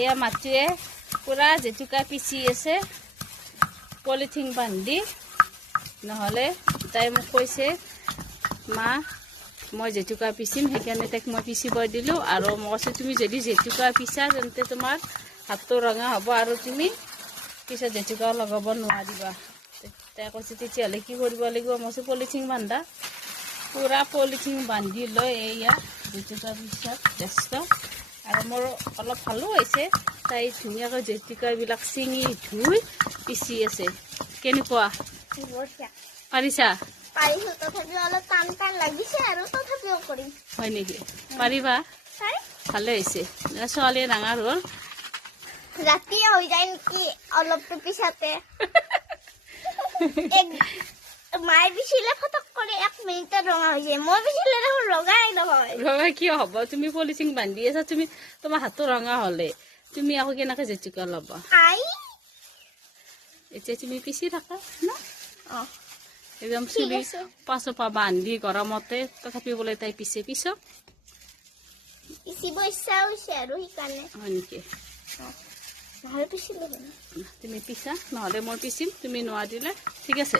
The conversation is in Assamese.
এয়া মাতুৱে পুৰা জেতুকা পিচি আছে পলিথিন বান্ধি নহ'লে তাই মোক কৈছে মা মই জেতুকা পিচিম সেইকাৰণে তাইক মই পিচিব দিলোঁ আৰু মই কৈছোঁ তুমি যদি জেতুকা পিচা তেন্তে তোমাৰ হাতটো ৰঙা হ'ব আৰু তুমি পিছত জেতুকাও লগাব নোৱাৰিবা তাই কৈছে তেতিয়াহ'লে কি কৰিব লাগিব মই কৈছোঁ পলিথিন বান্ধা পুৰা পলিথিন বান্ধি লৈ এয়া জেতুকা পিচাত ব্যস্ত আৰু মোৰ অলপ ভালো হৈছে তাই ধুনীয়াকৈ জেতুকাবিলাক চিঙি ধুই পিচি আছে কেনেকুৱা পাৰিছা পাৰিছো তথাপিও অলপ টান টান লাগিছে আৰু তথাপিও কৰিম হয় নেকি পাৰিবা ভালে হৈছে ছোৱালীয়ে ডাঙৰ হ'ল ৰাতি হৈ যায় নেকি অলপটো পিছাতে মায়ে পিছিলে ফটক কৰি 1 মিনিটত ৰঙা হৈ যায় মই পিছিলে দেখোন ৰঙাই নহয় ৰঙা কিয় হ'ব তুমি পলিথিন বান্ধি আছা তুমি তোমাৰ হাতটো ৰঙা হ'লে তুমি আকৌ কেনেকৈ জেতুকা ল'বা এতিয়া তুমি পিচি থাকা ন একদম চুলি পাছপা বান্ধি গৰমতে তথাপি বোলে তাই পিচক পিচিব ইচ্ছা হৈছে আৰু সেইকাৰণে হয় নেকি নহ'লে পিচিলো তুমি পিছা নহ'লে মই পিচিম তুমি নোৱাৰিলে ঠিক আছে